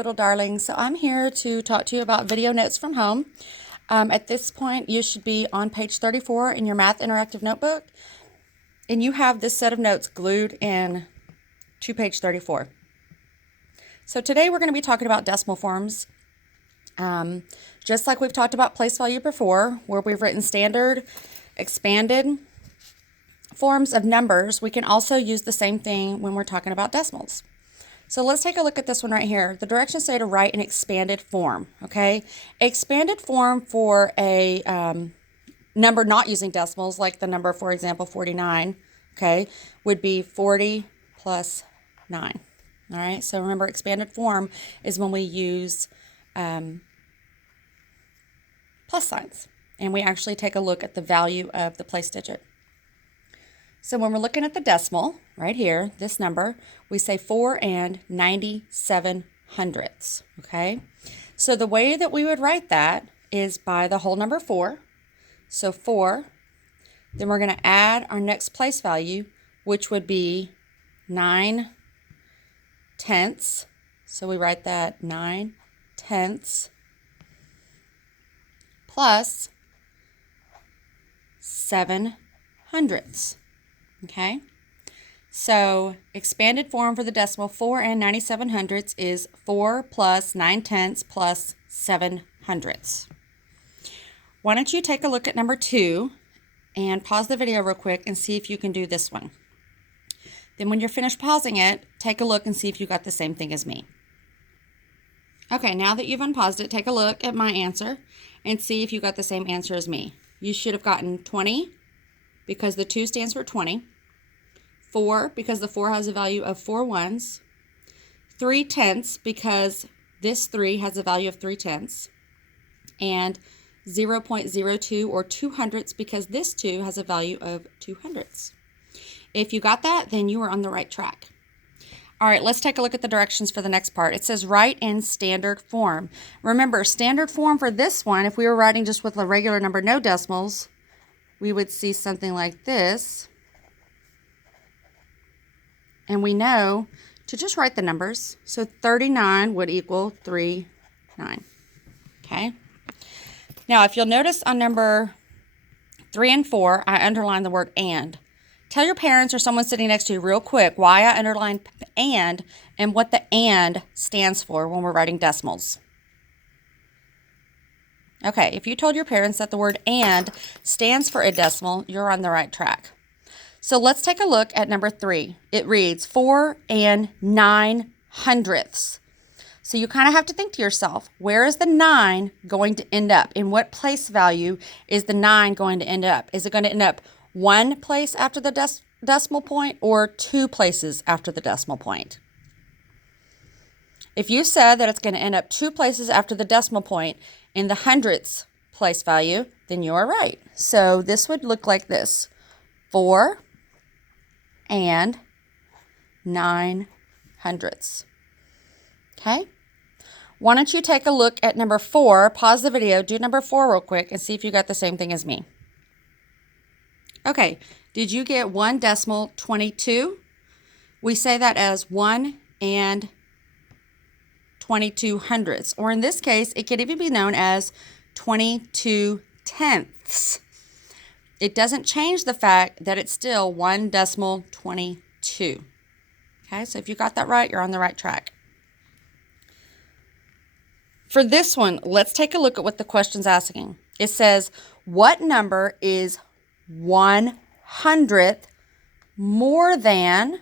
little darlings. So I'm here to talk to you about video notes from home. At this point, you should be on page 34 in your math interactive notebook, and you have this set of notes glued in to page 34. So today we're going to be talking about decimal forms. Just like we've talked about place value before, where we've written standard, expanded forms of numbers, we can also use the same thing when we're talking about decimals. So let's take a look at this one right here. The directions say to write an expanded form, okay? Expanded form for a number not using decimals, like the number, for example, 49, okay, would be 40 plus 9, all right? So remember, expanded form is when we use plus signs, and we actually take a look at the value of the place digit. So when we're looking at the decimal, right here, this number, we say 4 and 97 hundredths, okay? So the way that we would write that is by the whole number 4. So 4, then we're going to add our next place value, which would be 9 tenths. So we write that 9 tenths plus 7 hundredths. Okay, so expanded form for the decimal 4 and 97 hundredths is 4 plus 9 tenths plus 7 hundredths. Why don't you take a look at number 2 and pause the video real quick and see if you can do this one. Then when you're finished pausing it, take a look and see if you got the same thing as me. Okay, now that you've unpaused it, take a look at my answer and see if you got the same answer as me. You should have gotten 20 because the 2 stands for 20. 4 because the 4 has a value of 4 ones. 3 tenths because this 3 has a value of 3 tenths. And 0.02 or 2 hundredths because this 2 has a value of 2 hundredths. If you got that, then you are on the right track. All right, let's take a look at the directions for the next part. It says write in standard form. Remember, standard form for this one, if we were writing just with a regular number, no decimals, we would see something like this. And we know to just write the numbers. So 39 would equal 39. Okay. Now, if you'll notice on number 3 and 4, I underlined the word and. Tell your parents or someone sitting next to you real quick why I underlined and what the and stands for when we're writing decimals. Okay, if you told your parents that the word and stands for a decimal, you're on the right track. So let's take a look at number 3. It reads 4 and 9 hundredths. So you kind of have to think to yourself, where is the 9 going to end up? In what place value is the 9 going to end up? Is it going to end up 1 place after the decimal point or 2 places after the decimal point? If you said that it's going to end up 2 places after the decimal point in the hundredths place value, then you are right. So this would look like this: 4 and 9 hundredths. Okay? Why don't you take a look at number 4, pause the video, do number 4 real quick, and see if you got the same thing as me. Okay, did you get 1 decimal 22? We say that as 1 and 22 hundredths, or in this case, it could even be known as 22 tenths. It doesn't change the fact that it's still 1 decimal 22. Okay, so if you got that right, you're on the right track. For this one, let's take a look at what the question's asking. It says, what number is 100th more than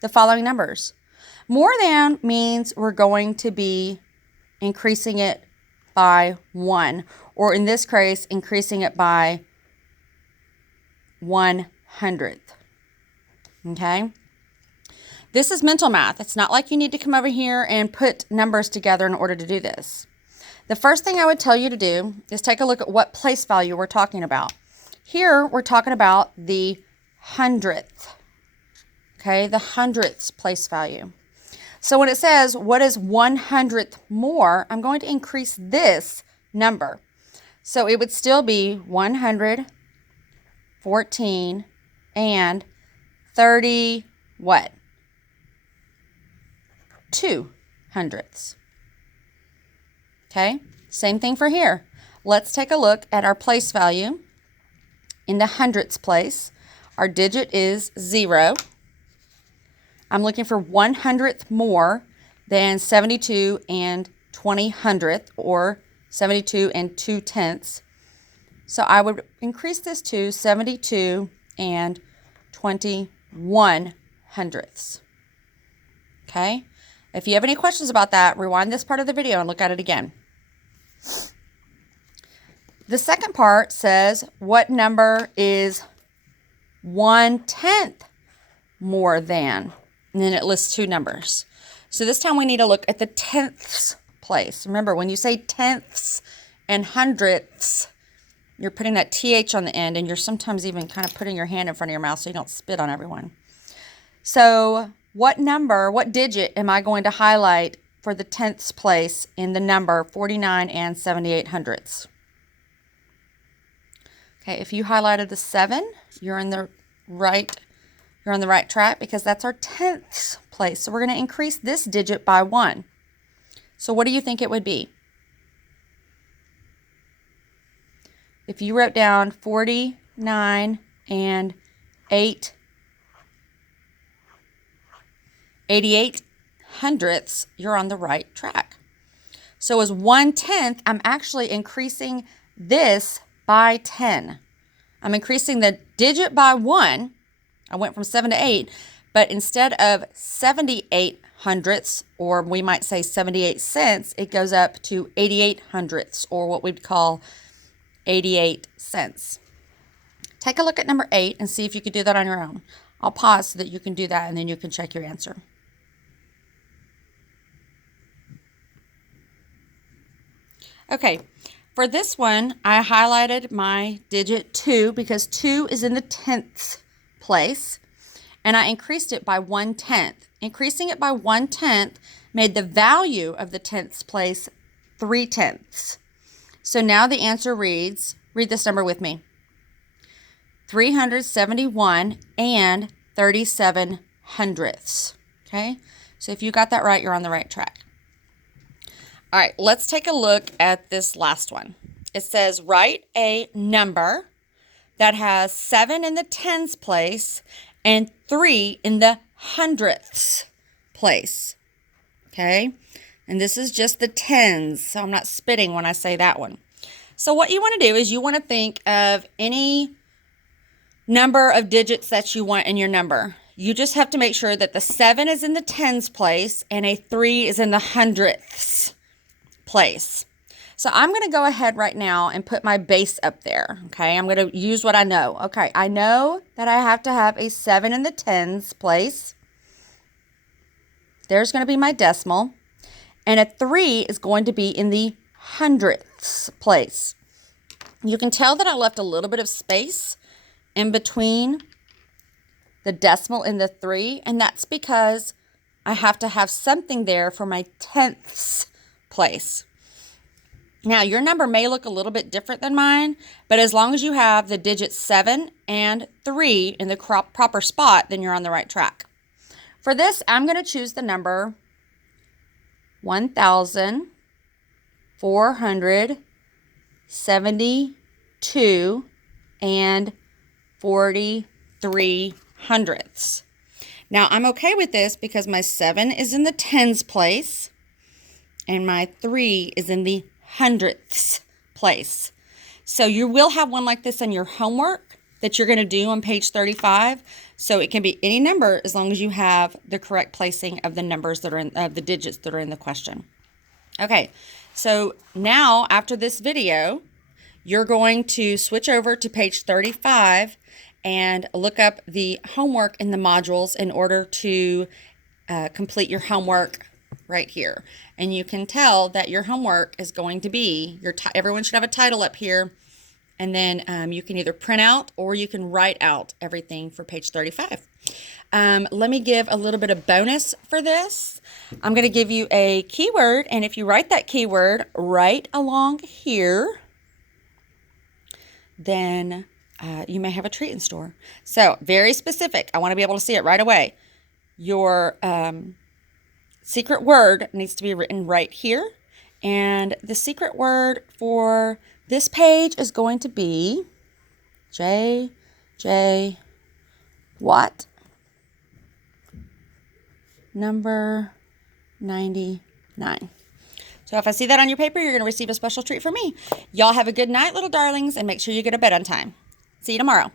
the following numbers? More than means we're going to be increasing it by 1, or in this case, increasing it by 100th. Okay? This is mental math. It's not like you need to come over here and put numbers together in order to do this. The first thing I would tell you to do is take a look at what place value we're talking about. Here, we're talking about the hundredth. Okay, the hundredths place value. So when it says, what is 100th more, I'm going to increase this number. So it would still be 114 and 30 what? 2 hundredths. Okay, same thing for here. Let's take a look at our place value. In the hundredths place, our digit is 0. I'm looking for 1/100th more than 72 and 20/100th, or 72 and 2/10. So I would increase this to 72 and 21/100ths. Okay? If you have any questions about that, rewind this part of the video and look at it again. The second part says, what number is 1/10 more than? And then it lists two numbers. So this time we need to look at the tenths place. Remember, when you say tenths and hundredths, you're putting that TH on the end, and you're sometimes even kind of putting your hand in front of your mouth so you don't spit on everyone. So what number, what digit am I going to highlight for the tenths place in the number 49 and 78/100ths? Okay, if you highlighted the 7, you're on the right track, because that's our tenths place. So we're going to increase this digit by 1. So what do you think it would be? If you wrote down 49 and 88/100ths, you're on the right track. So as 1/10, I'm actually increasing this by 10. I'm increasing the digit by 1. I went from 7 to 8, but instead of 78/100ths, or we might say 78 cents, it goes up to 88/100ths, or what we'd call 88 cents. Take a look at number 8 and see if you could do that on your own. I'll pause so that you can do that, and then you can check your answer. Okay, for this one, I highlighted my digit 2 because 2 is in the tenths place, and I increased it by 1/10. Increasing it by 1/10 made the value of the tenths place 3/10. So now the answer reads, read this number with me, 371 and 37/100ths. Okay, so if you got that right, you're on the right track. All right, let's take a look at this last one. It says, write a number that has 7 in the tens place and 3 in the hundredths place. Okay, and this is just the tens, so I'm not spitting when I say that one. So what you want to do is you want to think of any number of digits that you want in your number. You just have to make sure that the 7 is in the tens place and a 3 is in the hundredths place. So I'm going to go ahead right now and put my base up there. Okay, I'm going to use what I know. Okay, I know that I have to have a 7 in the tens place. There's going to be my decimal. And a 3 is going to be in the hundredths place. You can tell that I left a little bit of space in between the decimal and the 3, and that's because I have to have something there for my tenths place. Now, your number may look a little bit different than mine, but as long as you have the digits 7 and 3 in the proper spot, then you're on the right track. For this, I'm going to choose the number 1,472 and 43/100ths. Now, I'm okay with this because my 7 is in the tens place and my 3 is in the hundredths place. So you will have one like this in your homework that you're going to do on page 35. So it can be any number as long as you have the correct placing of the numbers that are in the digits that are in the question. Okay, so now after this video, you're going to switch over to page 35 and look up the homework in the modules in order to complete your homework right here. And you can tell that your homework is going to be, everyone should have a title up here, and then you can either print out or you can write out everything for page 35. Let me give a little bit of bonus for this. I'm going to give you a keyword, and if you write that keyword right along here, then you may have a treat in store. So very specific. I want to be able to see it right away. Your secret word needs to be written right here. And the secret word for this page is going to be J. Watt, number 99. So if I see that on your paper, you're going to receive a special treat from me. Y'all have a good night, little darlings, and make sure you go to bed on time. See you tomorrow.